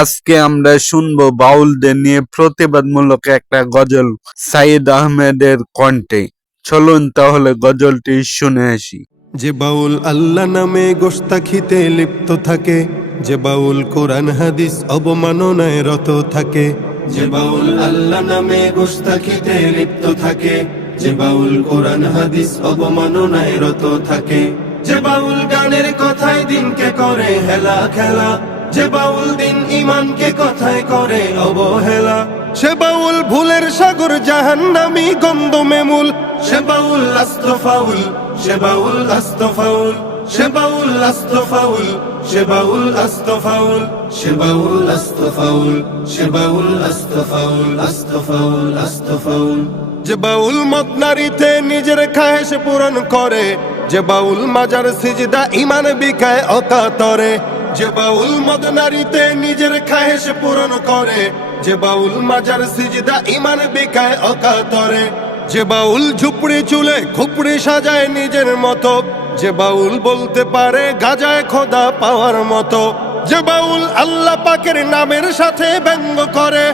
আজকে আমরা শুনবো বাউলদের নিয়ে প্রতিবাদমূলক একটা গজল সাইদ আহমেদের কণ্ঠে। চলুন তাহলে গজলটি শুনে আসি। যে বাউল আল্লাহ নামে গোস্তাখিতে লিপ্ত থাকে, যে বাউল কোরআন হাদিস অবমাননায় রত থাকে, যে বাউল আল্লাহ নামে গোস্তাখিতে লিপ্ত থাকে, যে বাউল কোরআন হাদিস অবমাননায় রত থাকে, যে বাউল গানের কথায় দিনকে করে হেলা খেলা, যে বাউল দিন ইমানকে কথায় করে অবহেলা, সে বাউল ভুলের সাগর জাহান্নামী গন্ধমে মূল, সে বাউল আস্ত ফাউল, সে বাউল আস্ত ফাউল, সে বাউল আস্ত ফাউল, সে বাউল আস্ত ফাউল, সে বাউল আস্ত ফাউল, সে বাউল আস্ত ফাউল, আস্ত ফাউল, আস্ত ফাউল। যে বাউল মদ নারীতে নিজের খায়েশ পূরণ করে, যে বাউল মাজার সিজদা ইমান বিকায় অকাতরে, যে বাউল মদ নারীতে নিজের খায়েশ পূরণ করে, যে বাউল মাজার সিজদা ইমান বিকায় অকাতরে, যে বাউল ঝুপড়ি চুলে খুপড়ি সাজায় নিজের মতো, যে বাউল বলতে পারে গাজায় খোদা পাওয়ার মতো, যে বাউল আল্লাহ পাকের নামের সাথে ব্যঙ্গ করে,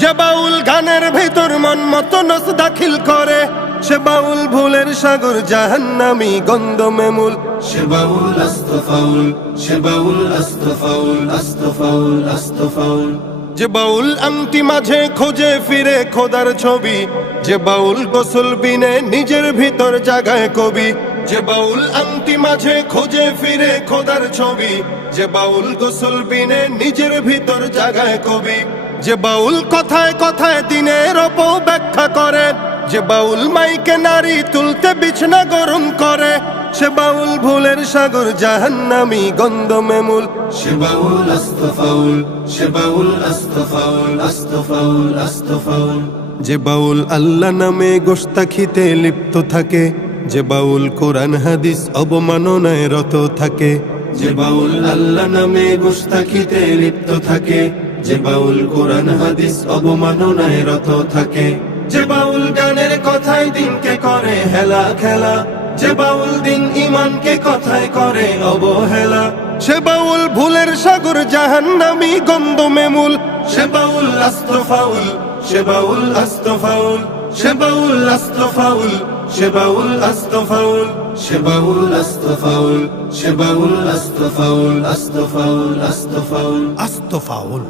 যে বাউল গানের ভিতর মন মতো নস দাখিল করে, সে বাউল ভুলের সাগর জাহান্নামী গন্ধমে মূল, সে বাউল আস্ত ফাউল, সে বাউল আস্ত ফাউল, আস্ত ফাউল, আস্ত ফাউল। যে বাউল আংটি মাঝে খোঁজে ফিরে খোদার ছবি, যে বাউল গোসল বিনে নিজের ভিতর জাগায় কবি, যে বাউল আংটি মাঝে খোঁজে ফিরে খোদার ছবি, যে বাউল গোসল বিনে নিজের ভিতর জাগায় কবি, যে বাউল কথায় কথায় দিনের অপব্যাখ্যা করে, যে বাউল মাইকে নারী তুলতে বিছনা গরম করে, সে বাউল ভুলের সাগর জাহান্নামী গন্ধমে মূল, সে বাউল আস্ত ফাউল, সে বাউল আস্ত ফাউল, আস্ত ফাউল, আস্ত ফাউল। যে বাউল আল্লাহ নামে গোস্তাখিতে লিপ্ত থাকে, যে বাউল কোরআন হাদিস অবমাননায় রত থাকে, যে বাউল আল্লাহ নামে গোস্তাখিতে লিপ্ত থাকে, যে বাউল কোরআন হাদিস অবমাননায় রত থাকে, যে বাউল গানের কথায় দিনকে করে হেলা খেলা, যে বাউল দিন ইমানকে কথায় করে অবহেলা, সে বাউল ভুলের সাগর জাহান্নামী গন্ধমে মূল, সে বাউল আস্ত ফাউল, সে বাউল আস্ত ফাউল, সে বাউল আস্ত ফাউল, সে বাউল আস্ত ফাউল, সে বাউল আস্ত ফাউল, সে বাউল আস্ত ফাউল, আস্ত ফাউল, আস্ত ফাউল, আস্ত ফাউল।